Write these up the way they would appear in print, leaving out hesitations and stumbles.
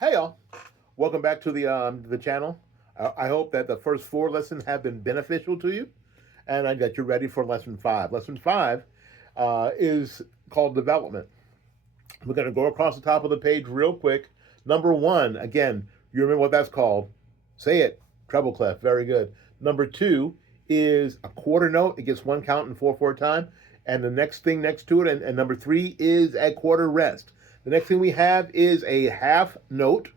Hey y'all, welcome back to the channel. I hope that the first four lessons have been beneficial to you, and I got you ready for lesson five. Lesson five is called development. We're going to go across the top of the page real quick. Number one, again, you remember what that's called? Say it. Treble clef. Very good. Number two is a quarter note. It gets one count in 4/4 time, and the next thing next to it, and number three is a quarter rest. The next thing we have is a half note,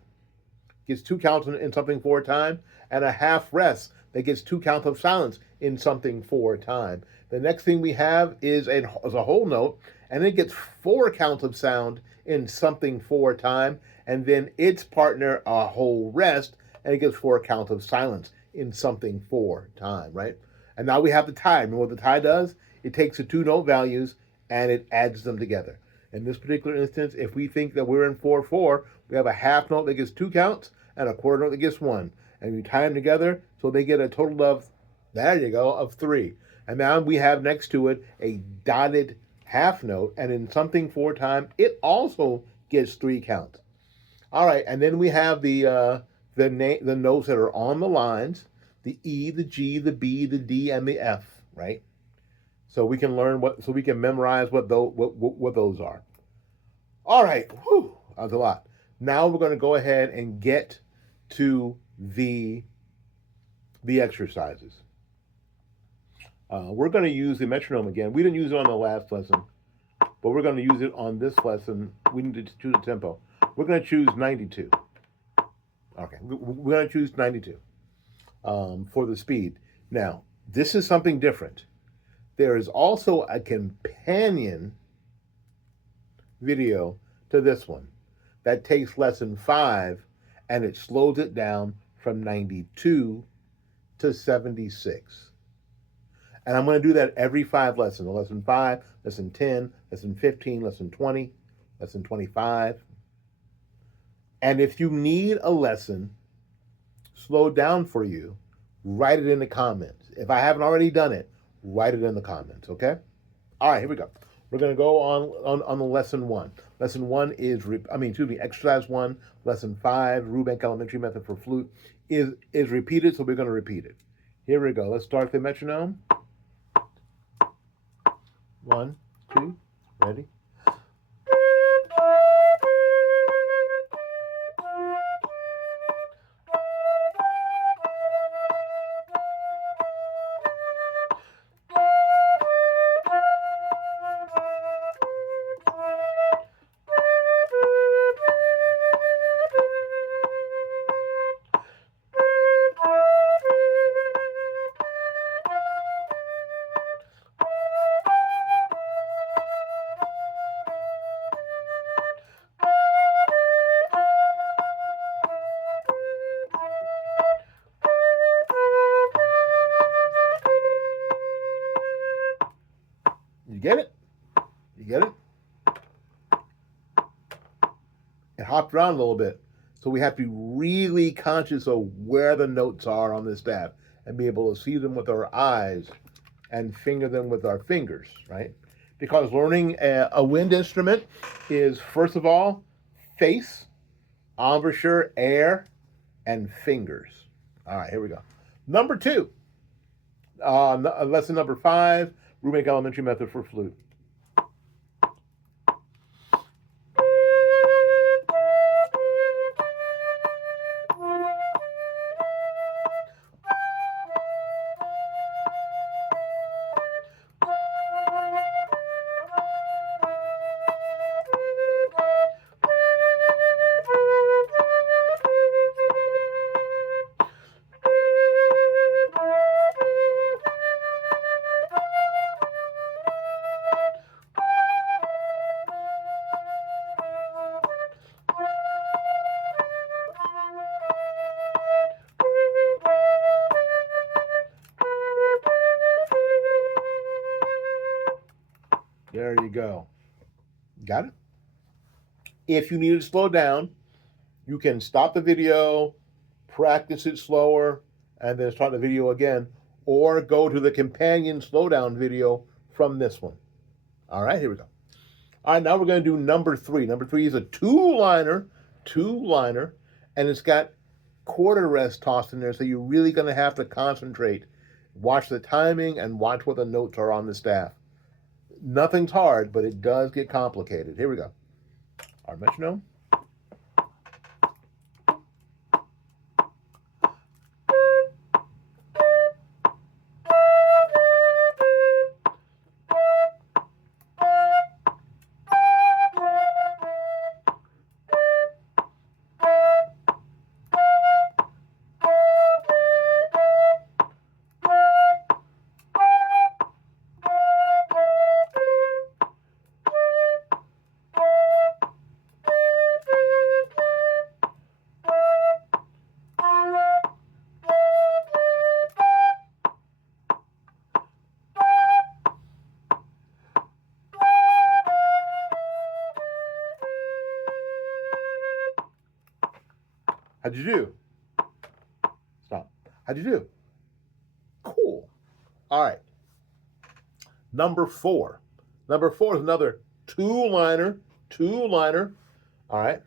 gets two counts in something four time, and a half rest that gets two counts of silence in something four time. The next thing we have is a whole note, and it gets four counts of sound in something four time, and then its partner a whole rest, and it gets four counts of silence in something four time, right? And now we have the tie. Remember what the tie does? It takes the two note values and it adds them together. In this particular instance, if we think that we're in 4/4, we have a half note that gets two counts and a quarter note that gets one. And we tie them together so they get a total of, there you go, of three. And now we have next to it a dotted half note, and in something four time, it also gets three counts. All right, and then we have the notes that are on the lines, the E, the G, the B, the D, and the F, right? So we can we can memorize what those are. All right, whew, that was a lot. Now we're going to go ahead and get to the exercises. We're going to use the metronome again. We didn't use it on the last lesson, but we're going to use it on this lesson. We need to choose a tempo. We're going to choose 92. Okay, we're going to choose 92 for the speed. Now, this is something different. There is also a companion video to this one that takes lesson 5 and it slows it down from 92 to 76. And I'm going to do that every 5 lessons. Lesson 5, lesson 10, lesson 15, lesson 20, lesson 25. And if you need a lesson slowed down for you, write it in the comments. If I haven't already done it, write it in the comments, okay? All right, here we go. We're going to go on the lesson 1. Lesson 1 is, exercise 1, lesson 5, Rubank Elementary Method for Flute is repeated, so we're going to repeat it. Here we go. Let's start the metronome. 1, 2, ready? You get it? You get it? It hopped around a little bit. So we have to be really conscious of where the notes are on the staff and be able to see them with our eyes and finger them with our fingers, right? Because learning a wind instrument is, first of all, face, embouchure, air, and fingers. All right, here we go. Number 2, lesson number 5, Rubank Elementary Method for Flute. There you go. Got it? If you need to slow down, you can stop the video, practice it slower, and then start the video again, or go to the companion slowdown video from this one. All right, here we go. All right, now we're going to do number 3. Number 3 is a 2-liner two-liner, and it's got quarter rest tossed in there, so you're really going to have to concentrate. Watch the timing and watch what the notes are on the staff. Nothing's hard, but it does get complicated. Here we go. Our metronome. How'd you do? Stop. How'd you do? Cool. All right. Number 4. Number 4 is another two-liner. All right.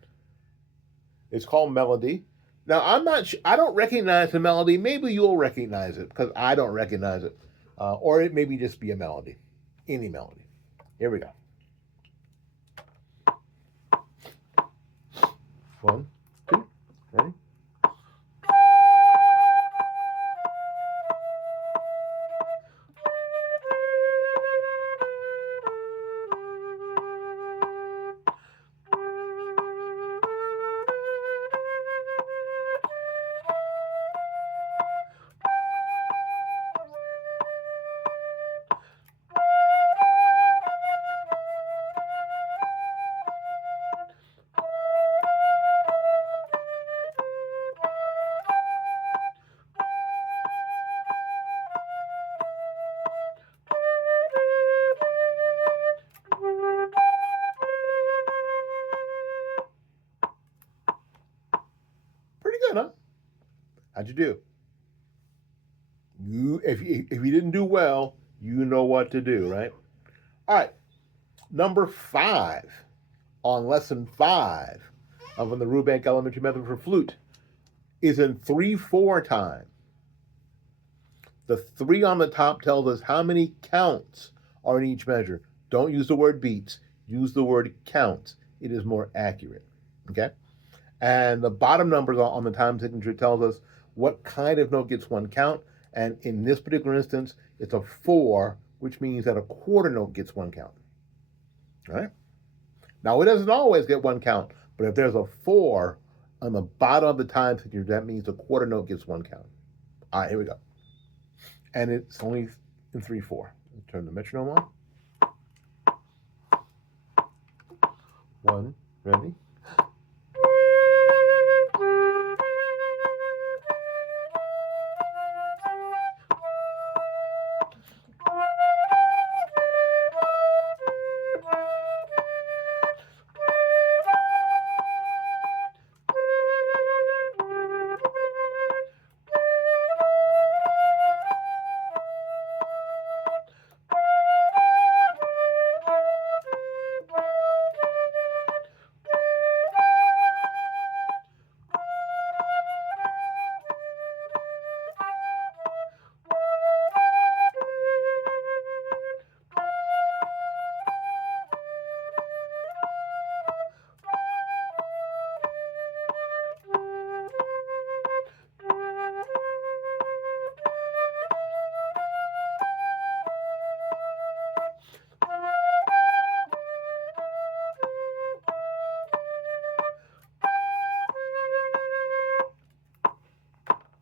It's called Melody. Now, I don't recognize the melody. Maybe you'll recognize it because I don't recognize it. Or it maybe just be a melody. Any melody. Here we go. 1, 2, ready? Pretty good, huh? How'd you do? If you didn't do well, you know what to do, right? All right. Number 5 on lesson 5 of the Rubank elementary method for flute is in 3/4 time. The 3 on the top tells us how many counts are in each measure. Don't use the word beats. Use the word counts. It is more accurate. Okay? And the bottom numbers on the time signature tells us what kind of note gets one count. And in this particular instance, it's a 4, which means that a quarter note gets one count. All right? Now, it doesn't always get one count, but if there's a 4 on the bottom of the time signature, that means a quarter note gets one count. All right, here we go. And it's only in 3/4. Turn the metronome on. 1, ready?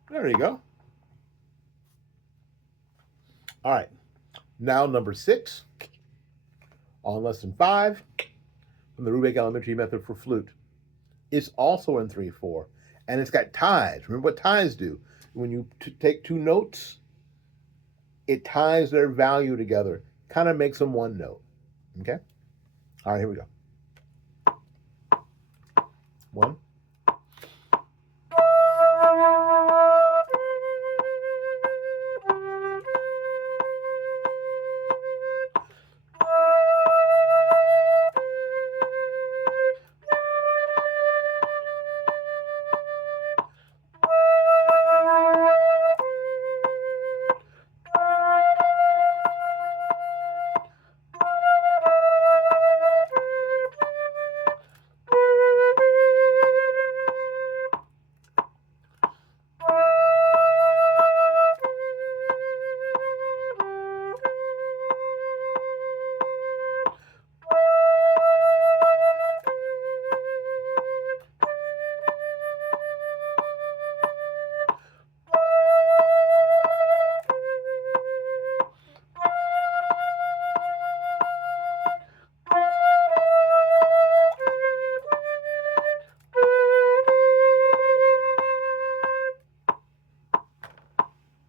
There you go. All right. Now number 6 on lesson 5 from the Rubank elementary method for flute. It's also in 3/4, and it's got ties. Remember what ties do? When you take 2 notes, it ties their value together, kind of makes them one note. Okay? All right, here we go. 1.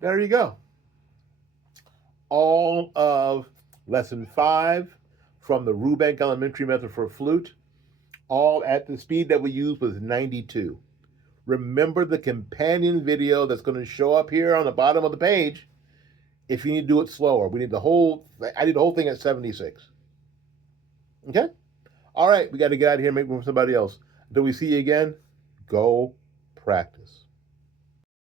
There you go. All of lesson 5 from the Rubank Elementary Method for Flute, all at the speed that we used was 92. Remember the companion video that's going to show up here on the bottom of the page if you need to do it slower. I did the whole thing at 76. Okay? All right, we got to get out of here and make room for somebody else. Until we see you again, go practice.